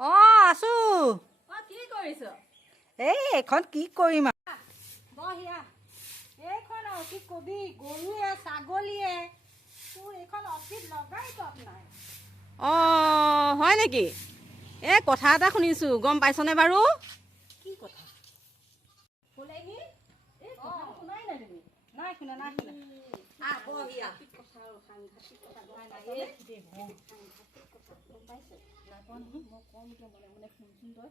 আছো। কি কৰিছ? এইখন কি কৰিম বহিয়া এইখন আৰু কি কবি গৰুৱে ছাগলীয়ে তোৰ এইখন অফিচ লগাই তত নাই। হয় নেকি? এই কথা এটা শুনিছোঁ, গম পাইছনে বাৰু? কি কথা? শুলেহি এই কথা শুনাই নাই তুমি? নাই শুনা নাই শুনা। বহিয়া কথা আৰু সাংঘাতিক কথা গম পাইছে নাপাওঁ নহয়। মই কম কিয় মনে মনে শুনচোন তই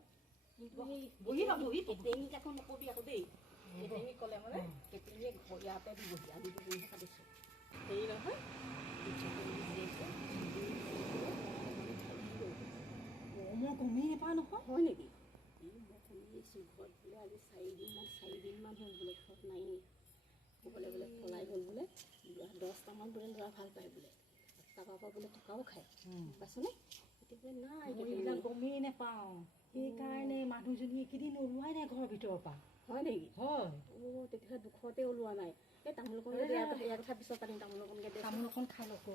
বহি বহি কেটেঙিক আকৌ নকবি আকৌ দেই। কেটেঙি ক'লে মানে কেটেঙিয়ে ইয়াতে দি বহি আজি দি বহি পাতিছোঁ হেৰি নহয় মই গমেই নাপাওঁ নহয়। হয় নেকি? এই মই শুনি আছোঁ ঘৰত বোলে আজি চাৰিদিনমান হ'ল বোলে ঘৰত নায়েই। ক'বলৈ বোলে পলাই গ'ল বোলে 10টামান বোলে ল'ৰা ভাল পায় বোলে তাৰপৰা বোলে টকাও খায় পাইছনে? এতিয়া বোলে নাই এইবিলাক গমেই নাপাওঁ। সেইকাৰণে মানুহজনী এইকেইদিন ওলোৱাই নাই ঘৰৰ ভিতৰৰ পৰা। হয় নেকি? হয়। তেতিয়াহ'লে দুখতে ওলোৱা নাই। এই তামোল অকণ ইয়াৰ কথা পিছত পাতিম। তামোল অকণকৈ তামোল অকণ খাই লওক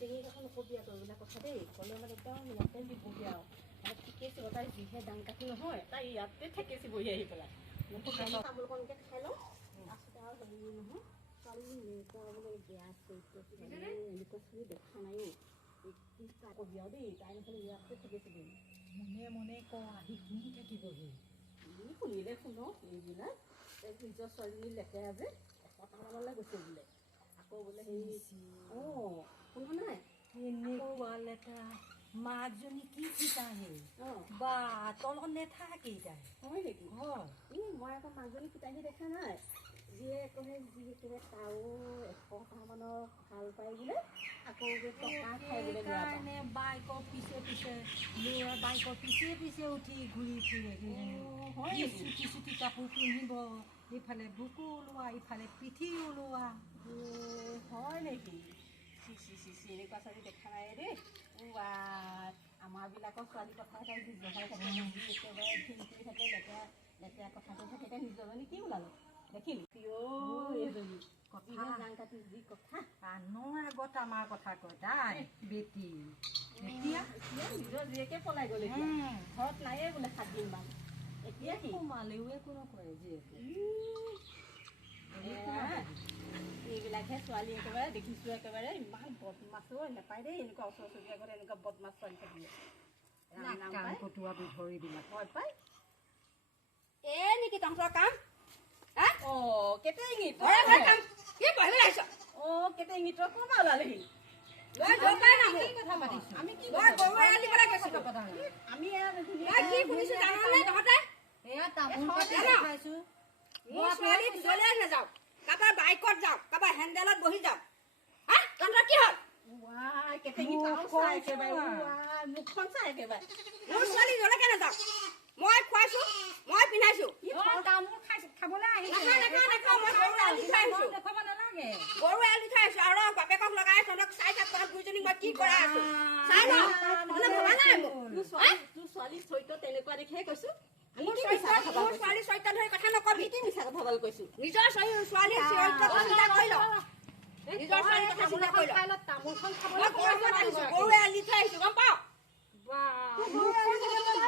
চিঙি কথা নকবি আকৌ এইবিলাক কথা দেই। ক'লে মানে একদম ইয়াতে দিবহি আৰু ঠিকেই চিব তাই যিহে দাং কাটি নহয় তাই ইয়াতে ঠেকেচি বহি আহি পেলাই তামোল অকণকৈ খাই লওঁ। তাৰপিছতে আৰু হেৰি নহয় ছোৱালী এনেকুৱা বোলে বেয়া চৰিত্ৰ এনেকুৱা ছোৱালী দেখা নাইও। কবি আৰু দেই তাই নহ'লে ইয়াতে ঠেকেচি বহি মনে মনে কওঁ আহি শুনি থাকিবহি। শুনিলে শুনক এইবিলাক নিজৰ ছোৱালীজনী লেতেৰা যে 100টামানলৈ গৈছে বোলে। আকৌ বোলে হেৰি শুনা নাই এনেকুৱা লেতেৰা মাকজনী কি পিতাহে বা তল নেথাকেই তাই। হয় নেকি? হয়। মই আকৌ মাকজনী পিতাহি দেখা নাই। যিয়ে কহে যি একেবাৰে তাৰো 100টামানৰ ভাল পাই বোলে আকৌ টকা খাই বোলে কাৰণে বাইকৰ পিছে পিছে ল'ৰা বাইকৰ পিছে পিছে উঠি ঘূৰি ফুৰে। চুটি চুটি কাপোৰ পিন্ধিব, ইফালে বুকু ওলোৱা ইফালে পিঠি ওলোৱা। হয় নেকি? এনেকুৱা ছোৱালী দেখা নাই দেই। আমাৰবিলাকৰ ছোৱালী কথা তাই জহাই থাকে একেবাৰে ফিল কৰি থাকে লেতেৰা লেতেৰা কথাটো থাকে। তাই নিজৰজনী কি ওলালে দেখিলি? এজনী কথা জাং কাটি যি কথা আনৰ আগত আমাৰ কথা কয় তাই বেটি এতিয়া নিজৰ জীয়েকে পলাই গ'ল। এতিয়া ঘৰত নাইয়ে বোলে 7 দিনমান। এতিয়া সোমালেও একো নকৰে জীয়েকে। এইবিলাকহে ছোৱালী একেবাৰে দেখিছোঁ একেবাৰে ইমান বদমাছো নাপায় দেই। এনেকুৱা ওচৰ চুবুৰীয়া ঘৰত এনেকুৱা বদমাছ ছোৱালী থাকিলে কটোৱা বিধৰিবিলাক হয় পায়। এই নেকি তহঁতৰ কাম? কেটেঙি কেটেঙি তই ক'ৰ পৰা ওলালেহি? আমি কি নাযাওঁ কাৰোবাৰ বাইকত যাওঁ কাৰোবাৰ হেণ্ডেলত বহি যাওঁ। তহঁতৰ কি হ'ল? মুখখন চাই একেবাৰে মোৰ ছোৱালী জলৈকে নাযাওঁ। মই খুৱাইছো মই পিন্ধাইছো গৰু এৰাল দি থৈ আহিছো আৰু বাপেকক লগাই তহঁতক চাই থাক দুইজনীক মই কি কৰা আছো চাই ল। ভবা নাই তোৰ ছোৱালী চৰিত্ৰ তেনেকুৱা দেখিহে কৈছো। মোৰ ছোৱালী চৰিত্ৰ ধৰি কথা নকবি। কি মিছা কথা ভাল কৈছো? নিজৰ ছোৱালী চৰিত্ৰ চিন্তা কৰি ল। নিজৰ ছোৱালী কথা চিন্তা কৰি ল। তামোলখন খাবলৈ গৰু এৰাল দি থৈ আহিছো গম পাৱ?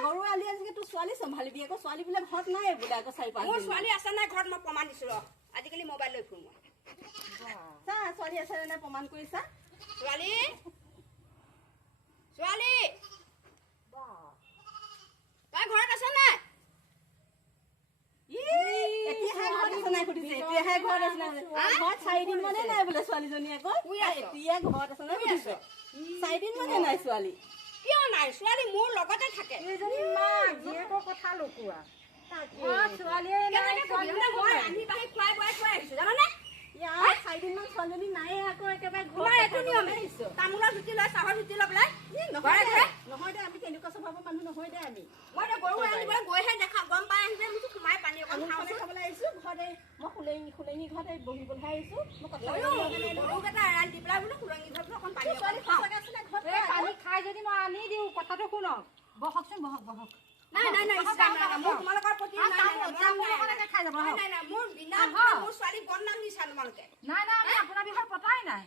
গৰু আলি আজিকে তোৰ ছোৱালী চম্ভালিবি আকৌ। ছোৱালী বোলে ঘৰত নাই বোলে আকৌ 4-5 মোৰ ছোৱালী আছে নাই ঘৰত মই প্ৰমাণ দিছো ৰ। আজিকালি মোবাইল লৈ ফুৰো মই। চা ছোৱালী আছে নে নাই প্ৰমাণ কৰিছা? ছোৱালী ছোৱালী তাই ঘৰত আছে নাই? এতিয়াহে ঘৰত আছে নাই সুধিছে। এতিয়াহে ঘৰত আছে নাই ঘৰত 4 দিন মানে নাই বোলে ছোৱালীজনী আকৌ। এতিয়া ঘৰত আছে নাই সুধিছে। 4 দিন মানে নাই ছোৱালী। কিয় নাই? ছোৱালী মোৰ লগতে থাকে। জীয়েকৰ কথা লুকুৱা ছোৱালীয়ে মই আহি বাঢ়ি খুৱাই বোৱাই থৈ আহিছো জানানে? 4 দিনমান ছোৱালীজনী নাই আকৌ একেবাৰে তামোলৰ জুতি লৈ চাহৰ জুতি লৈ পেলাই নহয় দে। আমি তেনেকুৱা স্বভাৱৰ মানুহ নহয় দে। আমি মই গৰু আনিবলৈ গৈহে দেখা গম পাই আহিছে মোক সোমাই পানী অকণ খাবলৈ আহিছো ঘৰতে। মই খুলেঙি ঘৰতে বহিবলৈ আহিছো। গৰুকেইটা এৰাল দি পেলাই বোলো খুলেঙি ঘৰত অকণ পানী পানী খাই যদি মই আনি দিওঁ কথাটো শুনক। বহকচোন বহক বহক। নাই তোমালোকৰ প্ৰতি মোৰ ছোৱালী বদনাম দিছা তোমালোকে। নাই আপোনাৰ বিষয়ে পতাই নাই।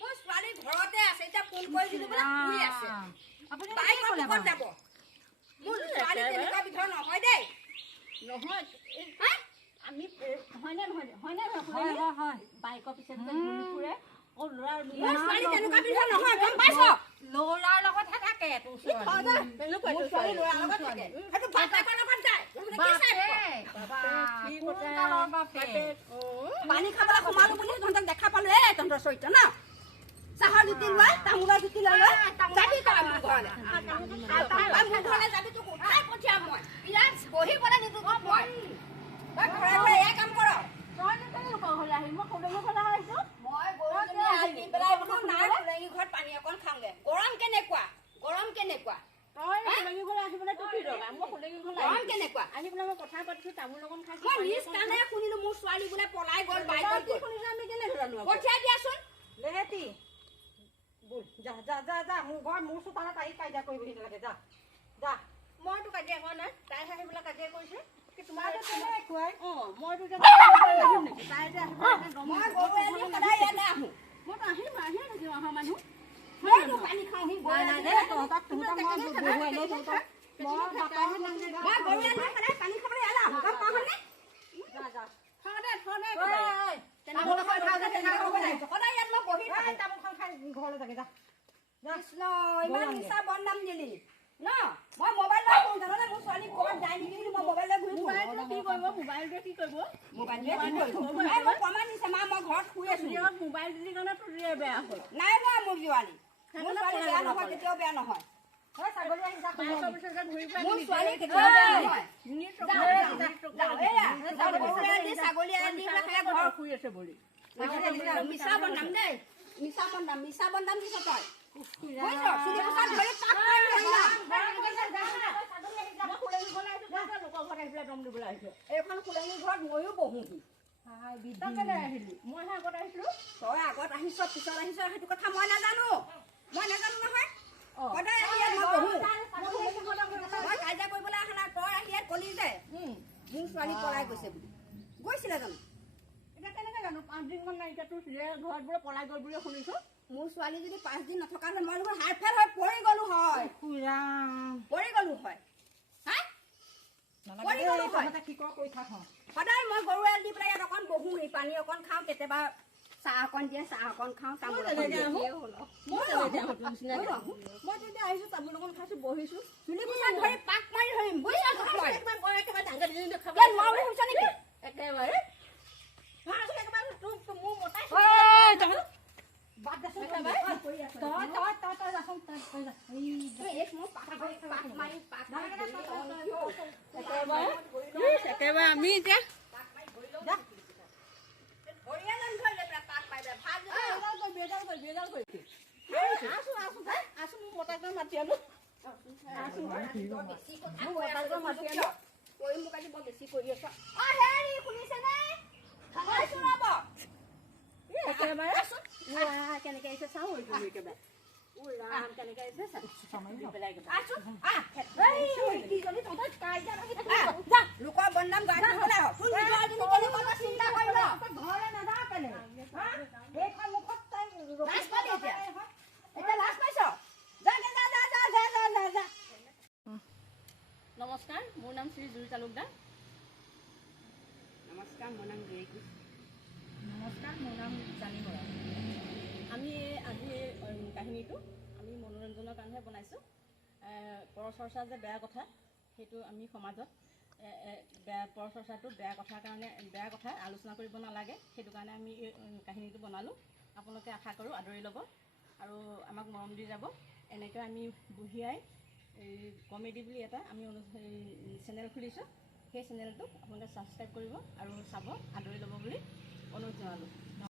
মোৰ ছোৱালী ঘৰতে আছে এতিয়া ফোন কৰি দিলো বোলে শুই আছে আপুনি বাইকত ক'ত যাব মোৰ ছোৱালী তেনেকুৱা বিধৰ নহয় দেই নহয় হা আমি হয়নে নহয় হয়নে হয় হয় হয় বাইকৰ পিছত ঘূৰি ফুৰে ল'ৰাৰ মোৰ ছোৱালী তেনেকুৱা বিধৰ নহয় গম পাইছ ল'ৰাৰ লগতহে থাকে তোৰ ছোৱালী মোৰ ছোৱালী ল'ৰাৰ লগত থাকে সেইটো বাপেকৰ লগত যায় পানী খাবলৈ সোমালো বুলি তহঁতক দেখা পালো তহঁতৰ চৰিত্ৰ ন চাহৰ জুতি লৈ তামোলৰ জুতি লৈ লৈ যাবি তই মোৰ ঘৰলৈ মোৰ ঘৰলৈ যাবি তোক উঠাই পঠিয়াম মই ইয়াত বহিবলৈ নিদো মই তই ঘৰে ঘৰে এয়া কাম কৰ মই গৰুজনী আল দি পেলাই বোলো নাই ফুলেঙি ঘৰত পানী অকণ খাওঁগে গৰম কেনেকুৱা গৰম কেনেকুৱা গৰম কেনেকুৱা মই নিজ কাণে শুনিলো মোৰ ছোৱালী বোলে পলাই গ'ল বাইকত পঠিয়াই দিয়াচোন লেহেতি বল যা যা যা যা মোৰ ঘৰ মোৰ চোতালত আহি কাজিয়া কৰিবহি নালাগে যা যা মইতো কাজিয়া কৰা নাই তাইহে আহি পেলাই কাজিয়া কৰিছে তোমাৰতো তেনেকুৱাই মই গৰু এৰালি সদায় ইয়ালৈ আহো মইতো পানী খাওঁহি নাই নাই দে তহঁতক মই বহুৱাই লৈ তহঁতক মই বাটৰহে নালাগে মই গৰু এৰালি সদায় পানী খাবলৈ ইয়ালৈ আহো গম পাওঁ নে যা যা সদায় ইয়াত মই বহি থাকো তামোলখন খাই ঘৰলৈ যাগে যা যা কৃষ্ণ ইমান নিচা বদনাম দিলি ন মই মোবাইল লৈ ফোন জানো মোৰ ছোৱালী ক'ৰবাত যায় নেকি বুলি মই মোবাইল লৈ ঘূৰি ফুৰো মোবাইলটোৱে কি কৰিব মই প্ৰমাণ দিছে মা মই ঘৰত শুই আছো মোবাইল দিলি কাৰণে তোৰ বেয়া হ'ল নাই নাই মোৰ ছোৱালী বেয়া নহয় কেতিয়াও বেয়া নহয় ছাগলী আহি যা মোৰ ছোৱালী কেতিয়াও বেয়া নহয় ছাগলী আনি ঘৰ শুই আছে বুলি মিছা বদনাম দেই মিছা বদনাম দিছ তই এইখন ফুলনি ঘৰত ময়ো বহোহি মইহে আগত আহিছিলো তই আগত আহিছ পিছত আহিছ সেইটো কথা মই নাজানো নহয় সদায় আহি ইয়াত মই বহো মই কাজিয়া কৰিবলৈ অহা নাই তই আহি ইয়াত কলি যে মোৰ ছোৱালী পলাই গৈছে বুলি গৈছিলে জানো এতিয়া কেনেকে জানো 5 দিনমান নাই এতিয়া তোৰ ঘৰত বোলে পলাই গ'ল বুলি শুনিছো মোৰ ছোৱালী যদি 5 দিন নথকা হ'লে মই দেখোন হাৰ্টফেল হৈ পৰি গ'লো হয় হা কি কৰ কৰি থাক সদায় মই গৰু এৰাল দি পেলাই ইয়াত অকণ বহো পানী অকণ খাওঁ কেতিয়াবা চাহ অকণ দিয়ে চাহ অকণ খাওঁ তামোল অকণ দিয়ে মই তেতিয়া আহিছো তামোল অকণ খাইছো বহিছো চুলি কোচাত ধৰি পাক মাৰি ধৰিম বুজিছ নেকি একেবাৰে মোৰ মতাই বাদ দেচোন তই যাচোন তই যা একেবাৰে আমি এতিয়া কেনেকে আহিছে চাওঁ একেবাৰে কেনেকে আহিছে লোকৰ বদনাম গাড়ী চিন্তা কৰিব ঘৰলৈ নাযাওঁ কেলে এইখন মুখত তই লাজ পালি এতিয়া লাজ পাইছ যা নমস্কাৰ মোৰ নাম শ্ৰী জুৰি তালুকদাৰ নমস্কাৰ মোৰ নাম জুৰি নমস্কাৰ মোৰ নাম জানি বৰা আমি আজি কাহিনীটো আমি মনোৰঞ্জনৰ কাৰণেহে বনাইছোঁ পৰচৰ্চা যে বেয়া কথা সেইটো আমি সমাজত পৰচৰ্চাটো বেয়া কথাৰ কাৰণে বেয়া কথা আলোচনা কৰিব নালাগে সেইটো কাৰণে আমি কাহিনীটো বনালোঁ আপোনালোকে আশা কৰোঁ আদৰি ল'ব আৰু আমাক মৰম দি যাব এনেকৈ আমি বুঢ়ীআই কমেডি বুলি এটা আমি চেনেল খুলিছোঁ সেই চেনেলটো আপোনালোকে ছাবস্ক্ৰাইব কৰিব আৰু চাব আদৰি ল'ব বুলি অনুৰোধ জনালোঁ